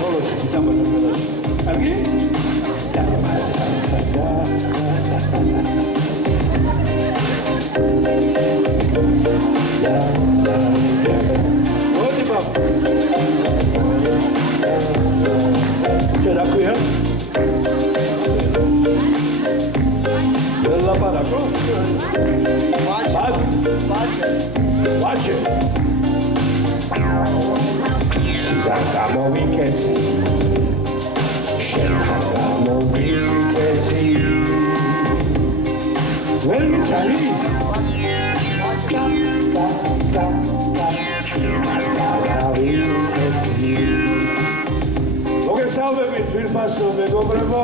ბოლოს ითამაშო ყველაში. კარგი? მოდი ბაბა. Dziękuję. Bella paraco. Pace. Siamo vincenti. Siamo vincenti. Velmi salit. Მოგესალმებით ვირფასო მეგობრებო.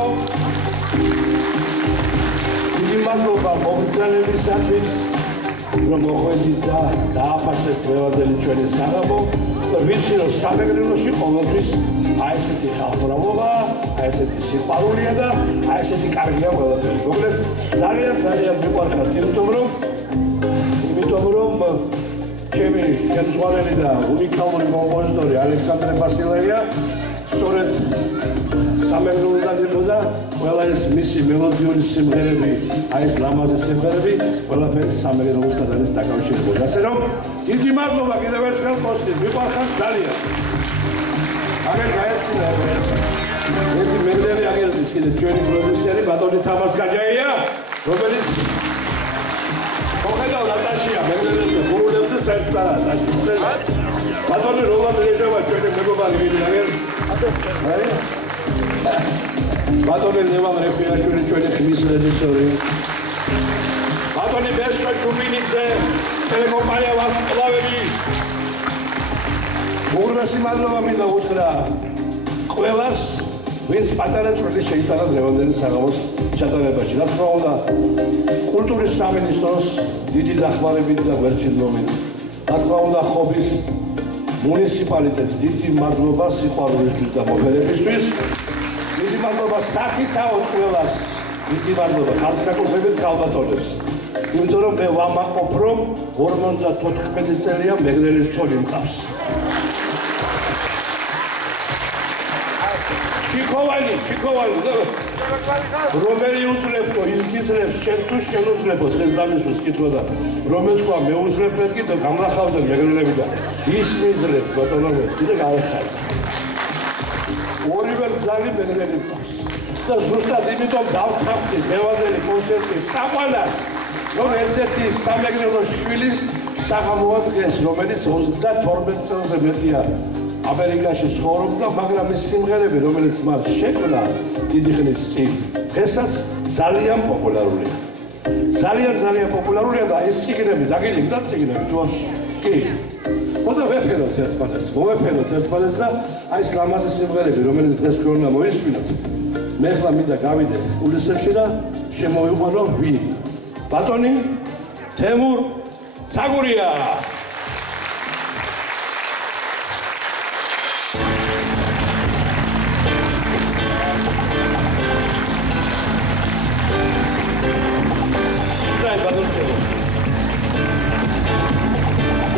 დიდი მადლობა მოგზაურობისათვის, რომ მოხვედით და დააფასეთ დღევანდელი ჩვენი საღამო. ვიცი რომ სამეგრელოში ყოველთვის აი ესეთი ხალხურობა, აი ესეთი სიყვარულია და აი ესეთი კარგია ყველაფერი. მოკლედ ძალიან მიყვარხართ, იმიტომ რომ ჩემი ერთგვარელი და უნიკალური კომპოზიტორი ალექსანდრე ბასილევია სწორედ სამეგრელოდან იყო და ყველა ეს მისი მელოდიური სიმღერები, აი ეს ლამაზი სიმღერები, ყველაფერი სამეგრელოსთან არის დაკავშირებული. ასე რომ დიდი მადლობა კიდევ ერთხელ კოსტი, მიყვარხართ ძალიან. აგერ გაეცინა ერთი მეგრელი აგერის კიდე ჩვენი პროდიუსერი ბატონი თამას გაჯაია, რომელიც მოხედავ ნატაშია მეგრელებს და გურულებს და საერთოდ არა ნატაში. ბატონი როლანდ რეჟევა ჩვენი მეგობარი მიდია აგერ. ბატონი ლევან რეფიაშვილი ჩვენი ხმის რეჟისორი. ბატონი ბესო ჩუბინიძე ტელეკომპანია ვარსკვლავები. უღრმესი მადლობა მინდა უთხრა ყველას, ვინც პატარა წვლილი შეიტანა დღევანდელი საღამოს ჩატარებაში. რა თქმა უნდა, კულტურის სამინისტროს დიდი დახმარებით და გვერდჩინობით. რა თქმა უნდა, ხობის მუნიციპალიტეტს დიდი მადლობა სიყვარულისთვის და მოხერებისთვის. დიდი მადლობა საკითხაოდ ყველას. დიდი მადლობა განსაკუთრებით ქალბატონებს. იმიტომ რომ მე ვამაყობ რომ 54 წელია მეგრელის ცოლი მყავს. ჩიქოვანი რომელი უძლებო ის გიძლებს შენ თუ შენ უძლებო დღეს დამისვეს კითხვა და რომელ თქვა მე უძლებთ კი და გამნახავდნენ მეგრელები და ის მიძლებს ბატონო კიდე გაახარ ორივე ზალი მეგრელი და ზუსტად იმიტომ დავთანხმდი მევადელი კონცერტის საყვანას რომ ერთ-ერთი სამეგრელო შვილის საღამოა დღეს რომელიც 32 წელზე მეტია ამერიკაში ცხოვრობდა, მაგრამ ის სიმღერები, რომელიც მას შექმნა დიდი ხნის წინ, დღესაც ძალიან პოპულარულია. ძალიან პოპულარულია და ეს ციგნები, დაგიგებთ ციგნები თუ კი. ხოდა ვეფეროთ ერთმანეთს და აი ეს ლამაზი სიმღერები, რომელიც დღეს ქონა მოისმინოთ. მე ხლა მინდა გავიდე კულისებში და შემოვიყვანო ვინ? ბატონი თემურ საგურია.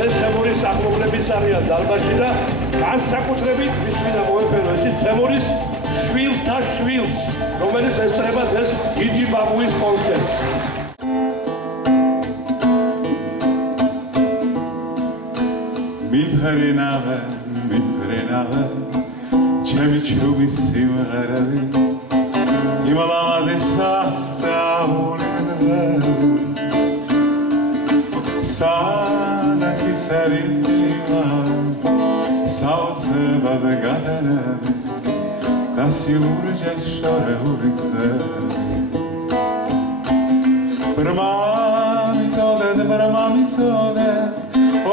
ეს თემურის ახლობლებიც არიან დალბაში და განსაკუთრებით ვის მინდა მოეფერო ის თემურის შვილთა შვილს, რომელიც ესწრება დღეს დიდი ბაბუის კონცერტს. მიფრენავე, ჩემი ჩუბის სიმღერები იმ ლამაზი სასაულებელები სანაცი სერილა საოცრებაზე გადანები და სიურჯეს შორეული გზები ბრმამიწოდე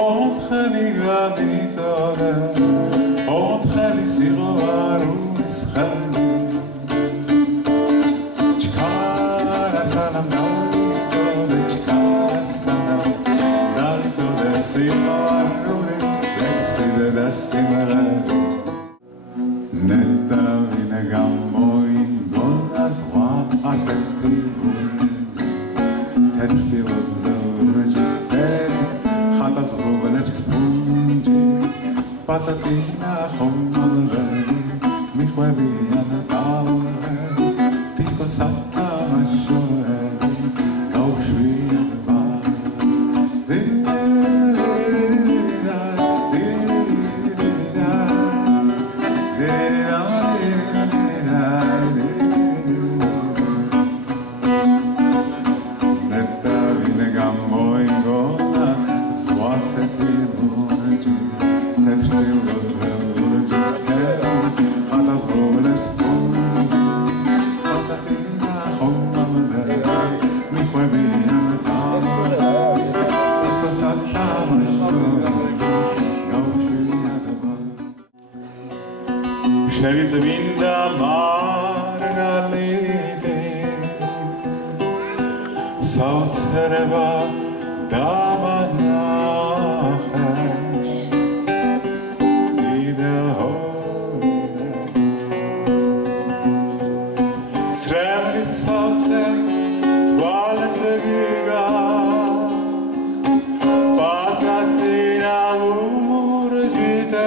ოთხელი გამიწოდე ოთხელი სიყვარულის ხელი ჩქარა სანამ დავიწოდე ჩქარა სანამ დავიწოდე სიყვარულის დეციდე და სიმღერები ნეტავინე გამოიგონა ზღვა ასეთი თეთრდილოს ზურჯი ხატავს ღრუბლებს ფუნჯი პაწაწინა ხომალები მიხვევიან დავე თითო სათამაშოები გავშვიან შევიწმინდა მარგალიტი საოცრება დამანახე ცრემლით სავსე თვალეთგიგა პაცაცინა ურჯიტებე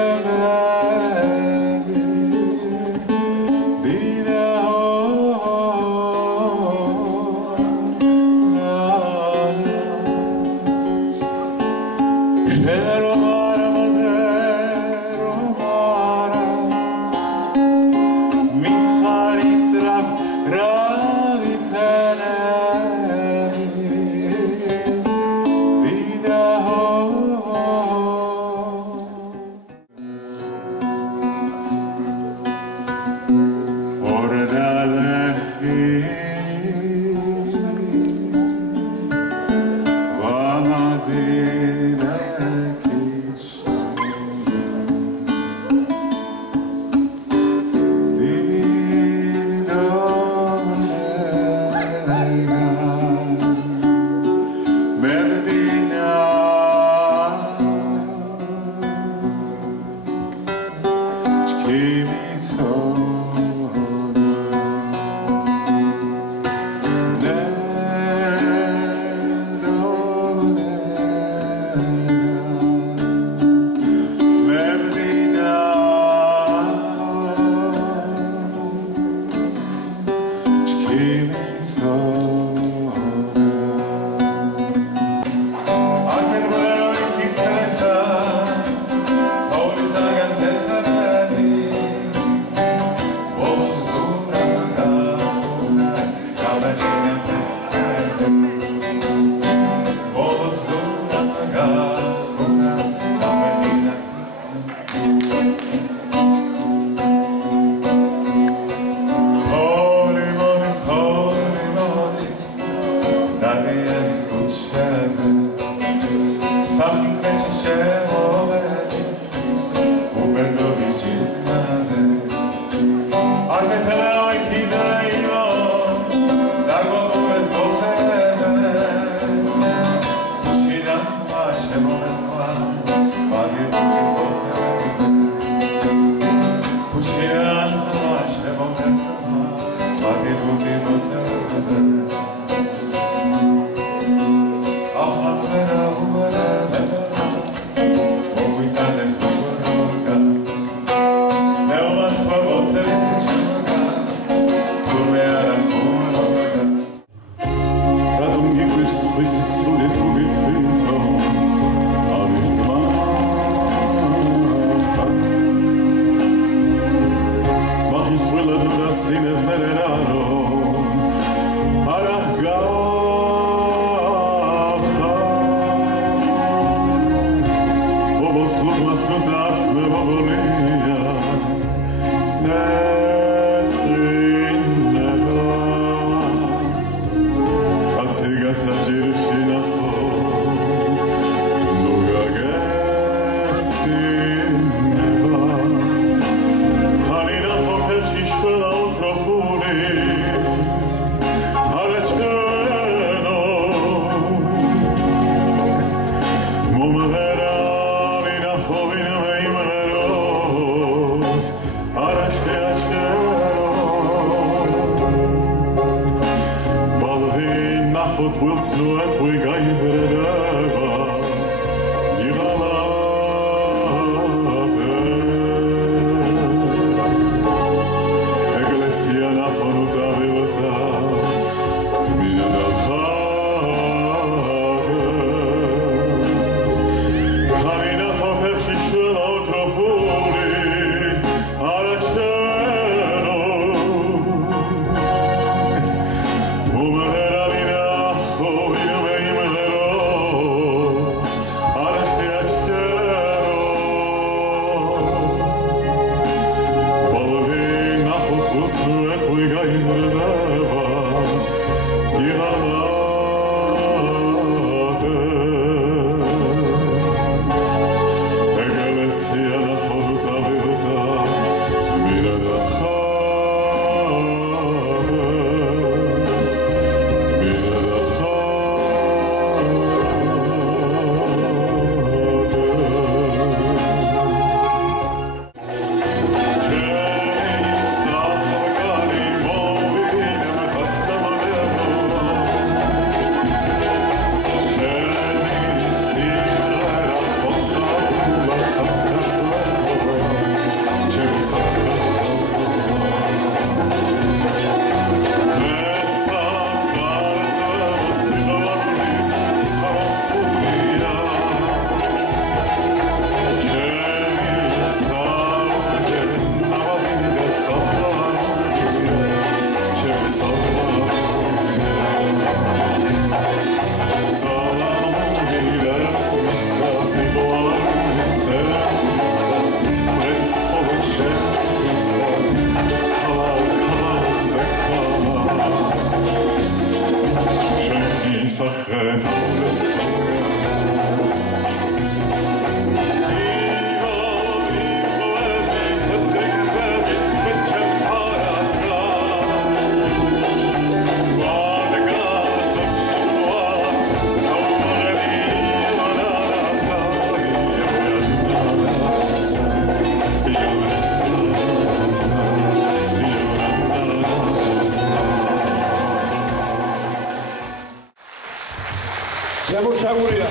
შემოსაგურია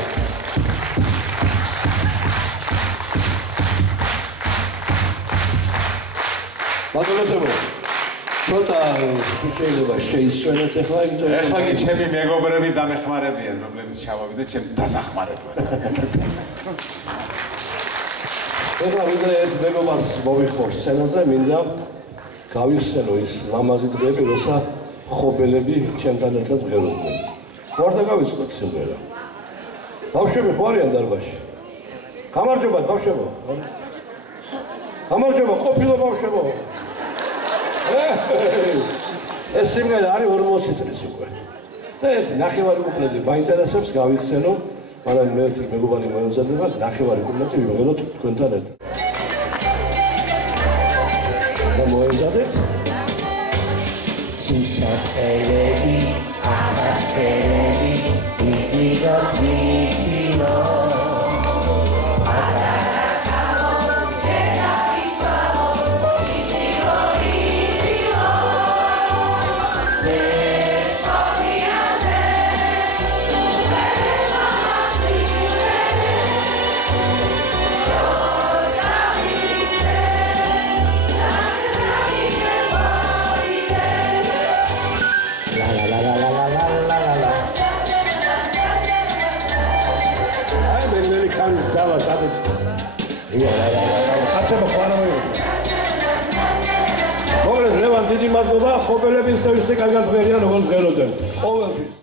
ბატონო ცოტა შეიძლება შეისვენოთ ახლა კი ჩემი მეგობრები დამეხმარებიან რომლებიც ჩავავიდეთ ჩემ დასახმარებლად ახლა ვიდრე ერთ მეგობარს მოვიხმო სცენაზე მინდა გავიხსენო ის ლამაზი დღეები როცა ხობელები ჩემთან ერთად მღეროდნენ ვარდა გავიწყოთ სიმღერა ბავშვები ხო არიან დარბაზში გამარჯობათ ბავშვებო გამარჯობა ყოფილო ბავშვებო ეს სიმღერა არის 40 წლის უკვე და ერთი ნახევარი კუპლეტი მაინტერესებს გავიხსენო მაგრამ მე ერთი მეგობარი მოემზადება ნახევარი კუპლეტი ვიმღეროთ თქვენთან ერთად და მოემზადეთ ცისარტყელები ათასფერები ვიდრიგად ვიცინო დიდი მადლობა ხობელების სერვისი კარგად მღერიან როგორც მღეროდნენ ყოველთვის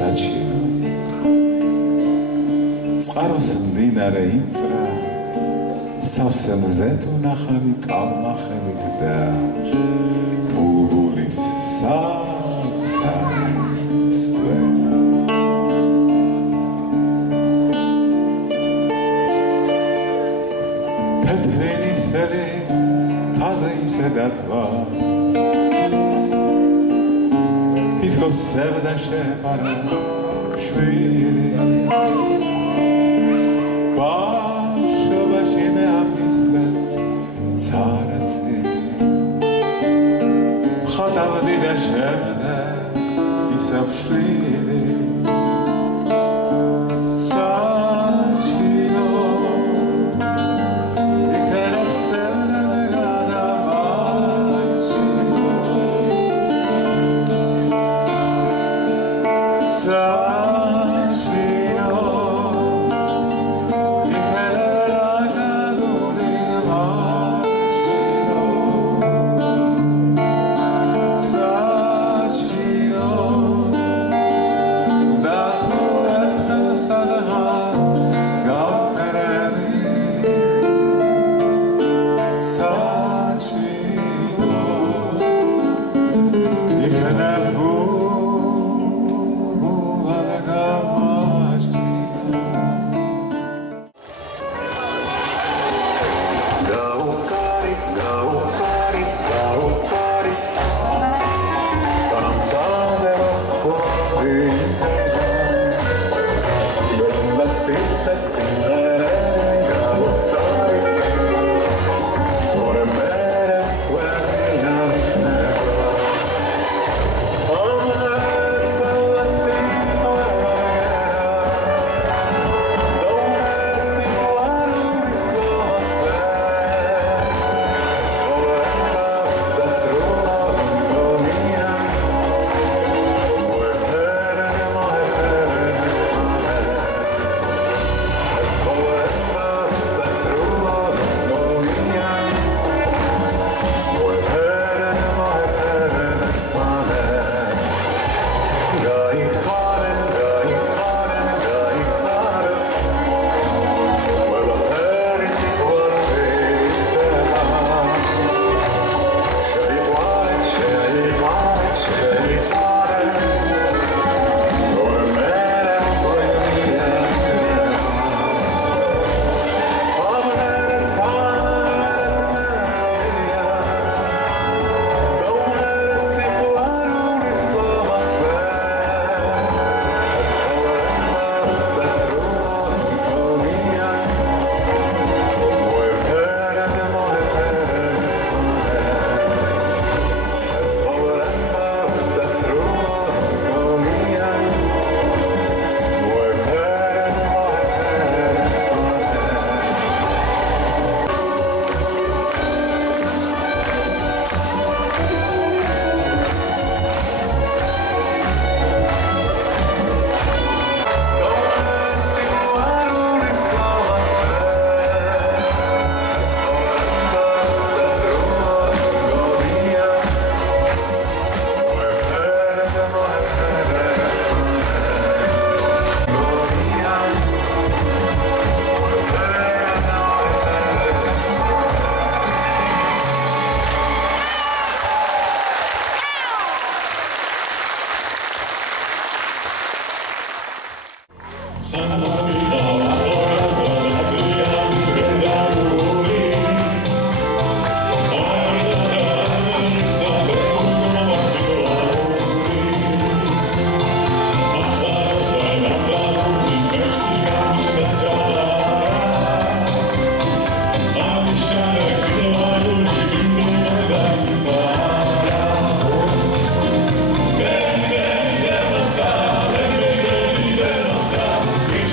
საჩინო წყაროს მდინარე იწრა სავსე მზე თუ ნახავი კალმახებით და ბულბულის საცა სტვენა თეთრი სელი თაზე ისე დაწვა თითქოს სევდა შეპარა შვილი ბავშვობაში მე ამისხებს ცარაცი ხატავდი და შემდა ისევ შლილი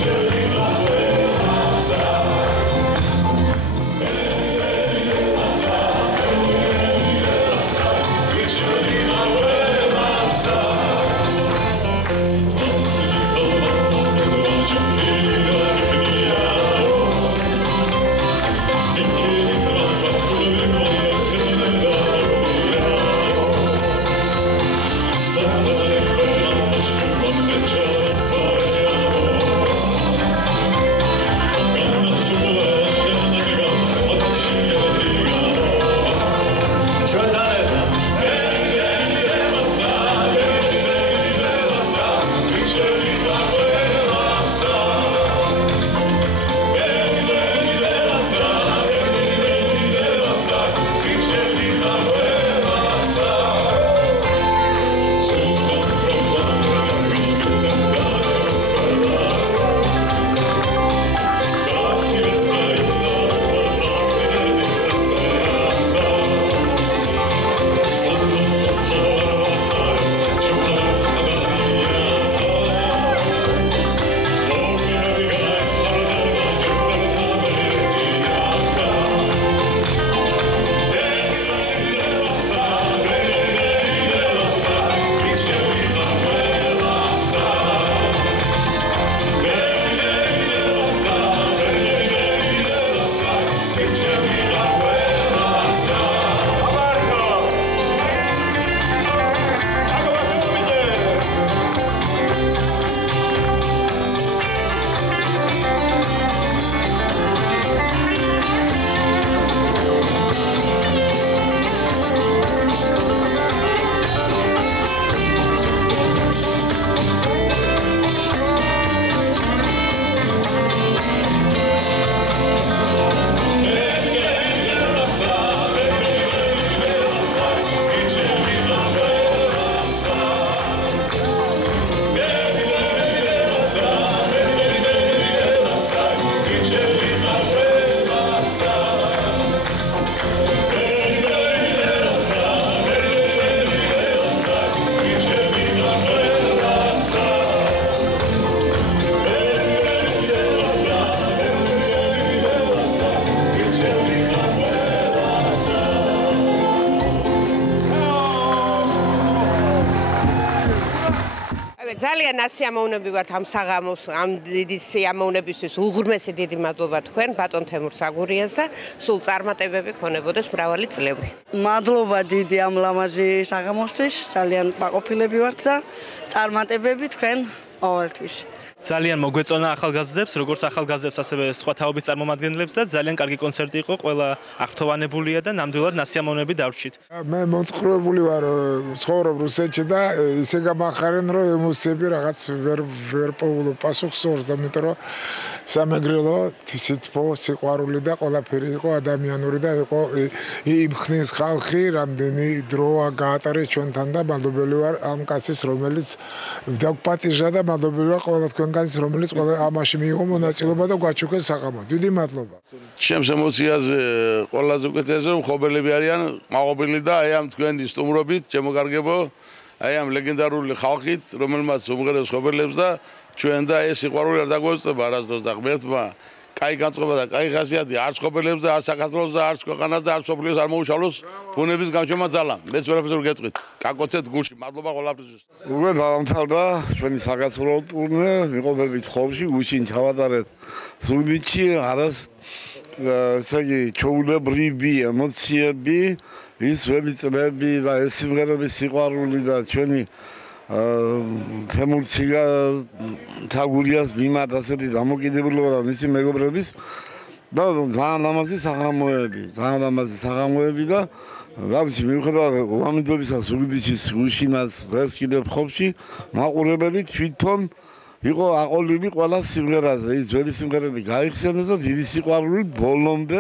Should ძალიან ასიამოვნები ვართ ამ საღამოს, ამ დიდი სიამოვნებისთვის უღრმესი დიდი მადლობა თქვენ ბატონ თემურ საგურიას და სულ წარმატებები ქონებოდეს მრავალი წლები. მადლობა დიდი ამ ლამაზი საღამოსთვის, ძალიან პაყოფილები ვართ და წარმატებები თქვენ ყოველთვის. ძალიან მოგვეწონა ახალგაზრდებს, როგორც ახალგაზრდებს, ასევე სხვა თაობის წარმომადგენლებს და ძალიან კარგი კონცერტი იყო, ყველა აღფრთოვანებულია და ნამდვილად ნასიამოვნები დავრჩით. მე მოწყურებული ვარ ცხოვრობ რუსეთში და ისე გამახარენ, რომ ემოციები რაღაც ვერ პოულობ პასუხს ორს და მეტყვი რომ სამეგრელო სიტყვა, სიყვარული და ყველაფერი იყო ადამიანური და იყო იმხნის ხალხი, რამდენი დროა გაატარეს ჩვენთან და მადლობელი ვარ ამ კაცის, რომელიც დაგპატიჟა და მადლობელი ვარ ყველა თქვენგანს, რომელიც ყველა ამაში მიიღო მონაწილეობა და გვაჩუქეს საღამო. დიდი მადლობა. ჩემს ემოციაზე ყველაზე უკეთესია მხობელები არიან, მაყობილი და აი ამ თქვენი სტუმრობით, ჩემო კარგებო, აი ამ ლეგენდარული ხალხით, რომელმაც უმღერეს ხობელებს და ჩვენ და ეს სიყვარული არ დაგვეწება არასდროს და ღმერთმა კაი განწყობა და კაი ხასიათი არც ხობელებს და არც საქართველოს და არც ქვეყანას და არც სოფლიოს არ მოუშალოს ბუნების გამჩემა ძალა. მეც ვერაფერს ვერ გეტყვით. გაკოცეთ გულში. მადლობა ყველაფრისთვის. უკვე დავამთავრდა ჩვენი საგაცვლო ტურნე, მიყობებით ხობში, გუშინ ჩავატარეთ ზუგდიდში, არას ესე იგი ჩვეულებრივი ემოციები, ის ველი წლები და ეს სიმღერების სიყვარული და ჩვენი თემურ საგურიას მიმართ ასეთი დამოკიდებულება და მისი მეგობრების და ძალიან ლამაზი საღამოები და რა ვიცი მიუხედავად ომამდობისა ზუგდიდში გუშინაც დღეს კიდევ ხობში მაყურებელი თვითონ იყო აყოლილი ყველა სიმღერაზე ის ძველი სიმღერები გაიხსენეს და დიდი სიყვარულით ბოლომდე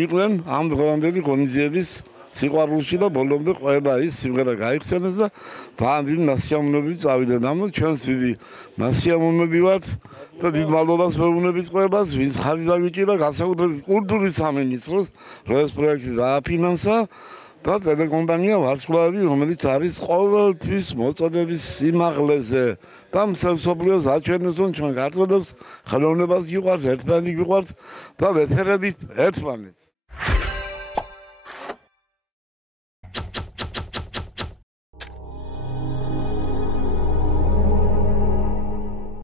იყვნენ ამ დღევანდელი ღონისძიების სიყვარულში და ბოლომდე ყველა ის სიმღერა გაიხსენეს და ძალიან დიდი ნასიამოვნებით წავიდნენ. ამიტომ ჩვენს დიდი ნასიამოვნები ვართ და დიდ მადლობას ვეუბნებით ყველას, ვინც ხარი დაგვიჭირა განსაკუთრებით კულტურის სამინისტროს, რომ ეს პროექტი დააფინანსა და ტელეკომპანია ვარსკვლავი, რომელიც არის ყოველთვის მოწოდების სიმაღლეზე და მსოფლიოს აჩვენებს, რომ ჩვენ ქართველებს ხელოვნებას გიყვარს, ერთმანეთი გიყვარს და ვეფერებით ერთმანეთს.